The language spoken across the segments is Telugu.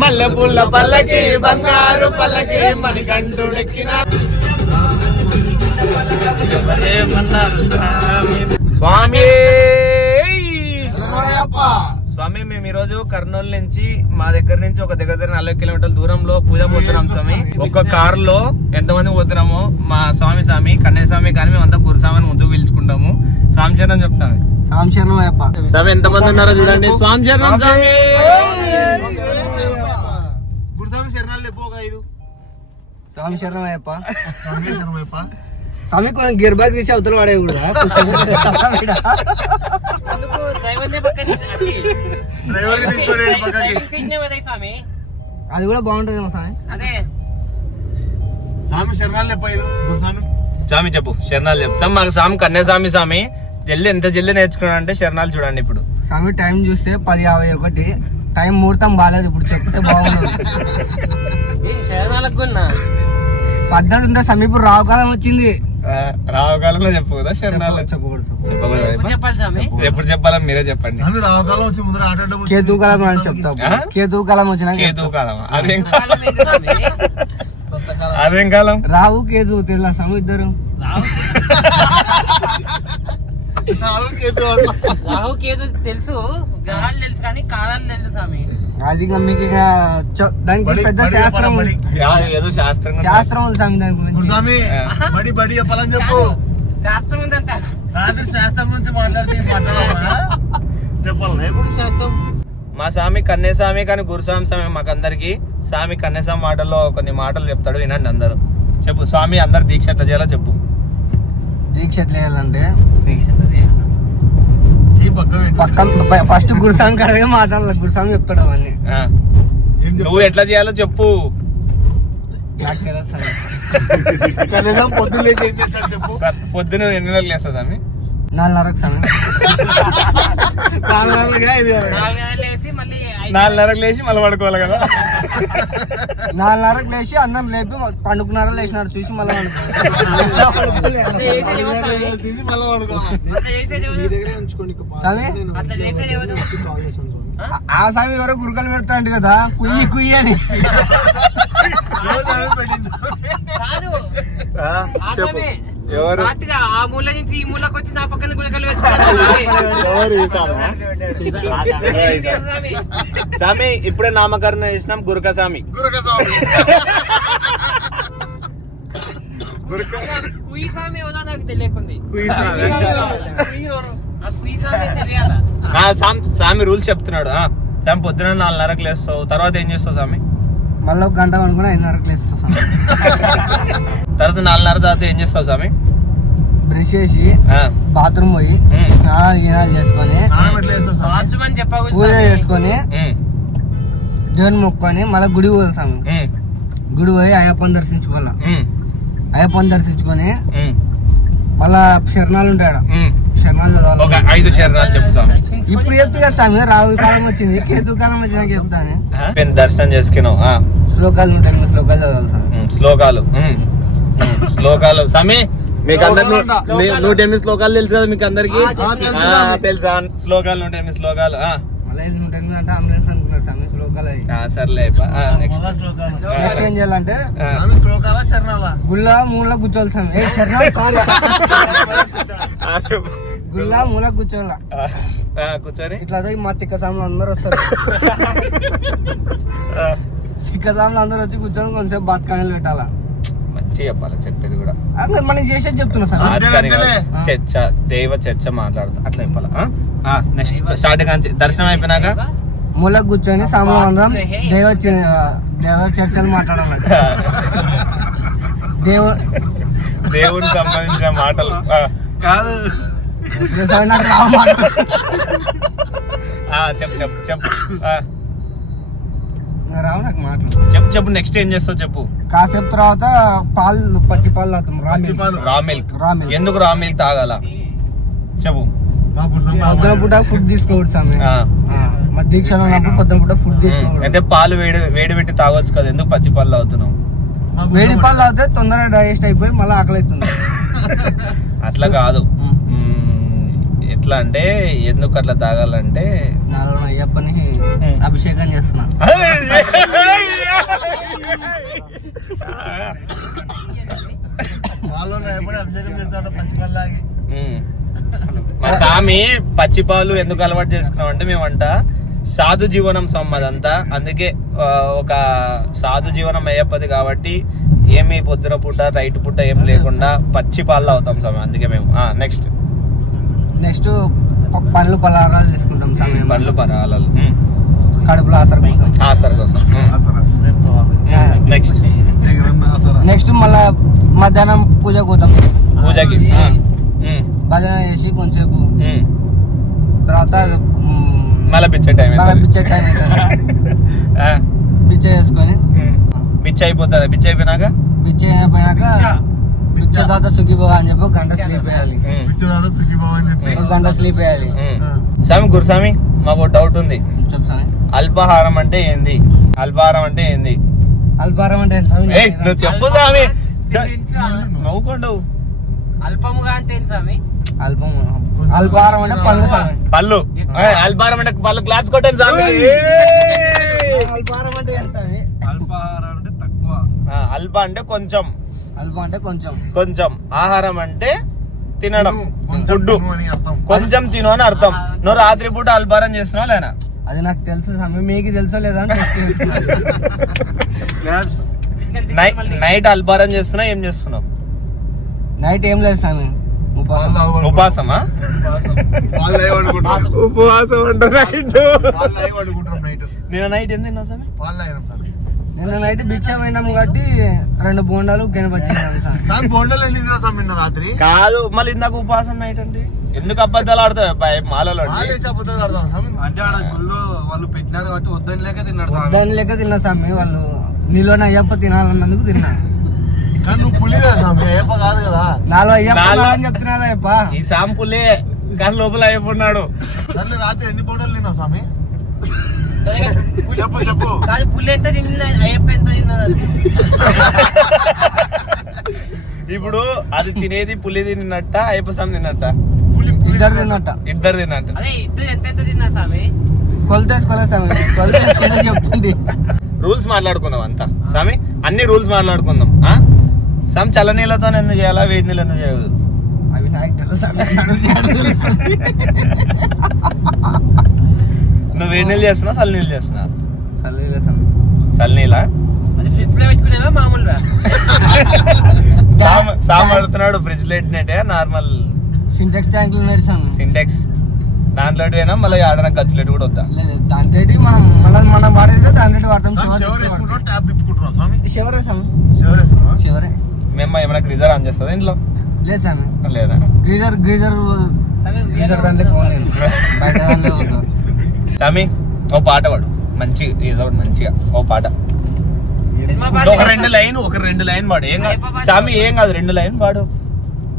మల్లె పుల్ల పల్లకి బంగారు పల్లకి మణికంఠుడెక్కిన స్వామి స్వామి మేము ఈ రోజు కర్నూలు నుంచి మా దగ్గర నుంచి ఒక దగ్గర 40 కిలోమీటర్ల దూరంలో పూజ పోతున్నాం స్వామి. ఒక్క కార్ లో ఎంతమంది పోతున్నామో మా స్వామి కన్యాస్వామి కానీ మేమంతా గురుస్వామిని ముందుకు పిలుచుకుంటాము. స్వామి చరణం చెప్తాము. స్వామి ఎంతమంది ఉన్నారో చూడండి. స్వామి చరణం స్వామి గురుస్వామి శరణాలు చెప్పు. 5 స్వామి శరణం అయ్యప్ప. స్వామి కొంచెం గిర్ బ్యాగ్ తీసి అవతల పడే కూడా అది కూడా బాగుంటది స్వామి. స్వామి శరణాలు చెప్ప. స్వామి చెప్పు శరణాలు చెప్పు. స్వామి మాకు స్వామి కన్యాస్వామి స్వామి జల్దీ ఎంత జల్దీ నేర్చుకున్నాడు అంటే శరణాలు చూడండి. ఇప్పుడు స్వామి టైం చూస్తే 10:51 టైం ముహూర్తం బాగాలేదు. ఇప్పుడు చెప్తే బాగుండదు. పద్ధతి ఉంటే స్వామి ఇప్పుడు రావుకాలం వచ్చింది. రావుకాలంలో చెప్పు కదా శరణాలు. ఎప్పుడు చెప్పాలని మీరే చెప్పండి. రావుకాలం వచ్చి ముందు కేతుకాలం అని చెప్తాం. కేతుకాలం వచ్చిన కేతుకాలం అదేం కాలం? రావు కేతు తెలుసా స్వామి ఇద్దరు? రాహు కేతు తెలుసు, గ్రహాలు తెలుసు కానీ కాలాలు తెలుసు స్వామి. అది మీకు దానికి పెద్ద శాస్త్రం ఏదో శాస్త్రం ఉంది స్వామి. దాని గురించి బడి చెప్పాలని చెప్పు. శాస్త్రం ఉందంట. శాస్త్రం గురించి మాట్లాడితే చెప్పాలి. ఎప్పుడు శాస్త్రం మా స్వామి కన్యాస్వామి కానీ గురుస్వామి స్వామి మాకందరికి స్వామి కన్యాస్వామి మాటల్లో కొన్ని మాటలు చెప్తాడు, వినండి అందరు. చెప్పు స్వామి అందరు దీక్ష ఎట్లా చేయాలో చెప్పు. దీక్ష ఎట్లా చేయాలంటే పక్కన ఫస్ట్ గురుస్వామి కడగా మాట్లాడాలి. గురుస్వామి చెప్తాడు అవన్నీ. నువ్వు ఎట్లా చేయాలో చెప్పు. నాకు తెలుసు. పొద్దున ఎన్ని గంటలకు లేస్తా స్వామి? 4:30కు స్వామి. 4:30కు లేచి మళ్ళీ పడుకోవాలి కదా. 4:30కు లేచి అన్నం లేపి పండుకున్నారా లేచినారు చూసి మళ్ళీ ఆ స్వామి ఎవరో గురుకలు పెడతాండి కదా కుయ్యి కుయ్యి అని. ఆ మూల నుంచి ఈ మూలకు వచ్చి నా పక్కన గుళకలు స్వామి ఇప్పుడే నామకరణ చేసినాం గురుక స్వామి. కుయ్యి స్వామి ఎవరో నాకు తెలియకుంది. స్వామి రూల్స్ చెప్తున్నాడు. స్వామి పొద్దున 4:30కు లేస్తావు, తర్వాత ఏం చేస్తావు స్వామి? మళ్ళీ 1 గంట అనుకుని 5:30కు లేస్తావు స్వామి. తర్వాత 4:30 తర్వాత ఏం చేస్తావు స్వామి? బ్రష్ చేసి బాత్రూమ్ పోయి స్నానాలు చేసుకొని పూజ చేసుకొని దేవుని మొక్కుకొని మళ్ళీ గుడి పోతాం. గుడి పోయి అయ్యప్పని దర్శించుకోవాలా. అయ్యప్పని దర్శించుకొని మళ్ళా శరణాలు ఉంటాడు. శరణాలు చదవాలి. 5 శరణాలు చెప్పు స్వామి. ఇప్పుడు చెప్పి కదా స్వామి రాహు కాలం వచ్చింది కేతు కాలం వచ్చింది చెప్తాను. దర్శనం చేసుకున్నావు. శ్లోకాలు ఉంటాయి, శ్లోకాలు చదవాలి స్వామి. శ్లోకాలు స్వామి మీకు అందరు 108 శ్లోకాలు తెలుసు కదా మీకు అందరికి? తెలుసా? శ్లోకాలు 108 శ్లోకాలు. సర్లే నెక్స్ట్ ఏం చేయాలంటే గుళ్ళ మూల కూర్చోవాలి స్వామి. గుళ్ళ మూల కూర్చోవాలా. కూర్చొని ఇట్లా మా తిక్క సాములు అందరు వస్తారు. తిక్క సాములు అందరు వచ్చి కూర్చొని కొంచెంసేపు బాత్కాణీలు పెట్టాలా. మంచి చెప్పాలి చెప్పేది కూడా. మనం చేసేది చెప్తున్నా సార్. చర్చ దైవ చర్చ మాట్లాడుతా అట్లా చెప్పాలా. నెక్స్ట్ స్టార్ట్ కానీ దర్శనం అయిపోయినాక మూలకు కూర్చొని సామాన్ అందరం దైవ చర్చలు మాట్లాడాలి. దేవునికి సంబంధించిన మాటలు కాదు. చెప్పు రావు నాకు మాటలు. చెప్పు నెక్స్ట్ ఏం చేస్తావు చెప్పు. కాసేపు తర్వాత పాలు పచ్చి పాలు తాగుతాం. రా మిల్క్. ఎందుకు రా మిల్క్ తాగాల చెప్పు. పొద్దున పూట ఫుడ్ తీసుకోవచ్చు స్వామి. మా దీక్షలో ఉన్నప్పుడు పొద్దున పూట ఫుడ్ తీసుకోవచ్చు. అంటే పాలు వేడి పెట్టి తాగొచ్చు కదా, ఎందుకు పచ్చి పాలు తాగుతున్నావు? వేడి పాలు తాగితే తొందరగా డైజెస్ట్ అయిపోయి మళ్ళీ ఆకలి అవుతుంది. అట్లా కాదు. ఎట్లా అంటే ఎందుకు అట్లా తాగాలంటే నాలో అయ్యప్పని అభిషేకం చేస్తున్నా. మా స్వామి పచ్చిపాలు ఎందుకు అలవాటు చేసుకున్నాం అంటే మేమంట సాధు జీవనం అదంతా, అందుకే ఒక సాధు జీవనం అయ్యప్పది కాబట్టి ఏమి పొద్దున పూట రైట్ పూట ఏం లేకుండా పచ్చి పాలు అవుతాం స్వామి, అందుకే మేము. నెక్స్ట్ పండ్లు పలహారాలు తీసుకుంటాం స్వామి. పండ్లు పలహారాలు కడుపులో ఆసర కోసం. నెక్స్ట్ మళ్ళా మధ్యాహ్నం పూజకు పోతాం. పూజకి భజన చేసి కొంచెంసేపు తర్వాత మళ్ళీ పిచ్చే టైం పిచ్చే టైం అవుతుంది. పిచ్చ చేసుకొని పిచ్చ అయిపోతుంది. పిచ్చ అయిపోయినాక పిచ్చ తర్వాత సుఖీబాబా అని చెప్పి ఒక గంట స్లీప్ వేయాలి. ఒక గంట స్లీప్ వేయాలి. స్వామి గురుస్వామి మాకు డౌట్ ఉంది. చెప్తాను. అల్పాహారం అంటే ఏంది? అల్పాహారం అంటే ఏంది? అల్పాహారం అంటే నువ్వు చెప్పు స్వామి. నవ్వుకోండు. అల్పముగా అంటే ఏంటి స్వామి? అల్పాహారం అంటే పళ్ళు స్వామి. పళ్ళు. అల్పాహారం అంటే పళ్ళు క్లాప్స్ కొట్టండి స్వామి. అల్పాహారం అంటే ఏంటి స్వామి? అల్పాహారం అంటే తక్కువ. అల్ప అంటే కొంచెం. అల్ప అంటే కొంచెం. ఆహారం అంటే తినడం, ఫుడ్. కొంచెం తిను అని అర్థం. నువ్వు రాత్రి పూట అల్పాహారం చేస్తున్నావు లేనా? అది నాకు తెలుసు స్వామి, మీకు తెలుసా లేదా అని నైట్ అల్పాహారం చేస్తున్నా, ఏం చేస్తున్నావు? నైట్ ఏం లేదు స్వామి, ఉపాసమా? ఉపవాసం అంటే నేను నైట్ ఏం తిన్నా స్వామి? నిన్న నైట్ భిక్ష పోయినాం కాబట్టి 2 బోండాలు గణపతి రాత్రి కాదు. మళ్ళీ ఇందాక ఉపవాసం నైట్ అంటే ఎందుకు అబద్ధాలు ఆడతావు మాలలో? అంటే ఆడ గుళ్ళో వాళ్ళు పెట్టినారు కాబట్టి వద్దని లేక తిన్నాడు. దాని లెక్క తిన్నా స్వామి. వాళ్ళు నీలోనే అయ్యప్ప తినాలన్నందుకు తిన్నా. కానీ నువ్వు పులి కదా స్వామి, అయ్యప్ప కాదు కదా. నాలో అయ్యప్ప అని చెప్తున్నాదా అయ్యప్ప? ఈ సాంపులే కానీ లోపల అయిపోయినాడు. రాత్రి ఎన్ని బోటలు తిన్నావు స్వామి? చెప్పు. కాదు, పులి ఎంత తిన్నా అయ్యప్ప ఎంత తిన్నా? ఇప్పుడు అది తినేది పులి తిన్నట్ట, అయ్యప్ప స్వామి తిన్నట్ట? ఇద్దరు తిన్నట్ట. ఇద్దరు తిన్నట్ట. అదే ఇద్దరు ఎంత తిన్నా స్వామి? కొలతేసుకోలేదు స్వామి, కొలతేసుకుంటే చెప్తుంది. రూల్స్ మాట్లాడుకుందాం అంతా స్వామి, అన్ని రూల్స్ మాట్లాడుకుందాం. స్వామి చల్ల నీళ్ళతో ఎందుకు చేయాలా, వేడి నీళ్ళు ఎందుకు చేయదు? అవి నాకు తెలుసు. నువ్వు వేడి నీళ్ళు చేస్తున్నావు, చల్ల నీళ్ళు చేస్తున్నావు? చల్ల నీళ్ళ ఫ్రిడ్జ్ లో పెట్టుకునేవా మామూలుగా? సామ్ అడుగుతున్నాడు. ఫ్రిడ్జ్ లో పెట్టినట్టే నార్మల్ సింటెక్స్ ట్యాంకులు ఉన్నాయి స్వామి. సింటెక్స్ దాంట్లో మళ్ళీ ఆడన ఖర్చులేట్ కూడా వద్దా? దాంట్లో మనం వాడేది దాంట్లో వాడతాం. శివరే మేము ఏమైనా గ్రీజర్ ఆన్ చేస్తుంది ఇంట్లో? లేదు స్వామి. లేదా? గ్రీజర్ దాంట్లో స్వామి ఓ పాట పాడు మంచి, ఏదో మంచిగా ఓ పాట. ఒక రెండు లైన్ పాడు. ఏం కాదు స్వామి, ఏం కాదు, 2 లైన్ పాడు.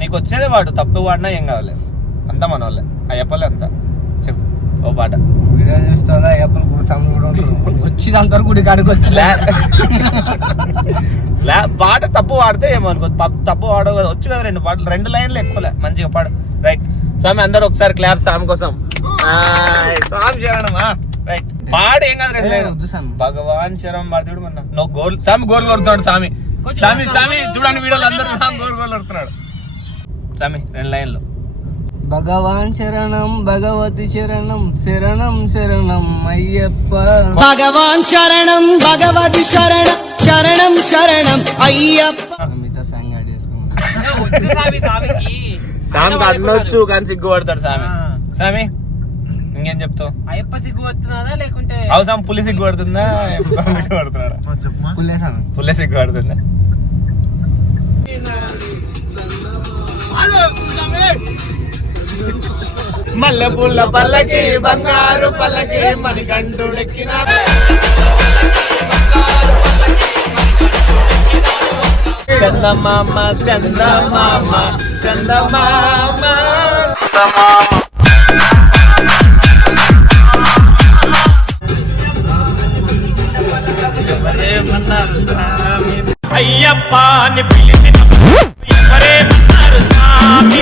నీకు వచ్చేదే వాడు, తప్పు వాడినా ఏం కావాలి. అంతా మన వాళ్ళే, అయ్యప్పలే అంతా. చెప్పు ఓ పాట. వీడియో చూస్తా అయ్యప్పలు గురుస్వాములు కూడా ఉంటారు. వచ్చి దాంతో గుడి కాడికి వచ్చి పాట తప్పు వాడితే ఏమనుకో, తప్పు వాడవు కదా. వచ్చు కదా 2 పాటలు, 2 లైన్లు ఎక్కువలే, మంచిగా పాడు. రైట్ స్వామి, అందరు ఒకసారి క్లాప్ స్వామి కోసం. స్వామి శరణమా. రైట్ పాడు, ఏం కాదు 2 లైన్లు. భగవాన్ శరణం పాడుతాడు. మన నువ్వు గోల్ స్వామి గోల్ కొడుతున్నాడు. స్వామి చూడండి వీడియోలు అందరూ గోల్ కొడుతున్నాడు. స్వామి 2 లైన్లు. భగవాన్ శరణం భగవతి శరణం శరణం శరణం అయ్యప్ప. భగవాన్ శరణం భగవతి శరణం శరణం శరణం అయ్యప్ప. మిగతా సాంగ్ యాడ్ చేసుకున్నాం. స్వామి అనొచ్చు కానీ సిగ్గుపడతాడు స్వామి. స్వామి ఇంకేం చెప్తావు? అయ్యప్ప సిగ్గుపడుతున్నాడా లేకుంటే అవసరం పులి సిగ్గుపడుతుందా, సిగ్గుపడుతున్నాడా? పుల్లే సిగ్గుపడుతుందా? మల్లె పుల్ల పల్లకి బంగారు పల్లకి మణికంఠుడెక్కిన చందమామ చందమామ చందమామ ఎవరేమన్నారు స్వామి? అయ్యప్ప అని పిలిచిన ఎవరేమన్నారు స్వామి?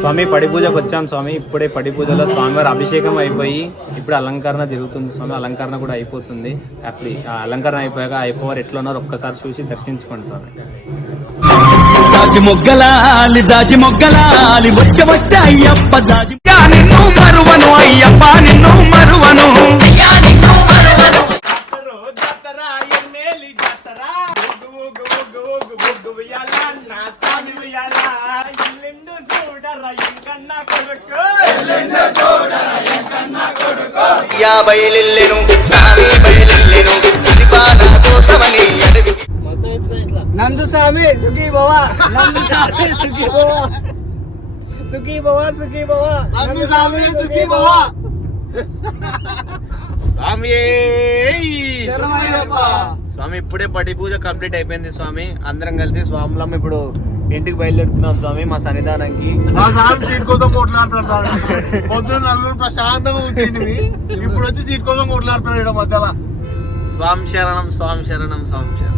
స్వామి పడి పూజకు వచ్చాం స్వామి. ఇప్పుడే పడి పూజలో స్వామివారి అభిషేకం అయిపోయి ఇప్పుడు అలంకరణ జరుగుతుంది స్వామి. అలంకరణ కూడా అయిపోతుంది. అప్పుడు ఆ అలంకరణ అయిపోయాక అయిపోవారు ఎట్లా ఉన్నారో ఒక్కసారి చూసి దర్శించుకోండి స్వామి. జాజి మొగ్గలాలి వచ్చ అయ్యప్ప జాజి నిన్ను మరువను అయ్యప్ప నిన్ను మరువను బయలెల్లెను సామి బయలెల్లెను కోసమని నందు స్వామి సుఖీ భవ, నందు స్వామి సుఖీ భవ, సుఖీ భవ, సుఖీ భవ, నందు స్వామి సుఖీ భవ. స్వామి శరణమయ్యప్ప. స్వామి ఇప్పుడే పడి పూజ కంప్లీట్ అయిపోయింది స్వామి. అందరం కలిసి స్వాములం ఇప్పుడు ఇంటికి బయలుదేరుతున్నాం స్వామి మా సన్నిధానానికి. మా సార్ సీట్ కోసం కొట్లాడుతాడు సార్. పొద్దున్న నలుగురు ప్రశాంతంగా కూర్చుంది, ఇప్పుడు వచ్చి సీట్ కోసం కొట్లాడుతున్నాడు ఇక్కడ మధ్యలో. స్వామి శరణం స్వామి శరణం స్వామి శరణం.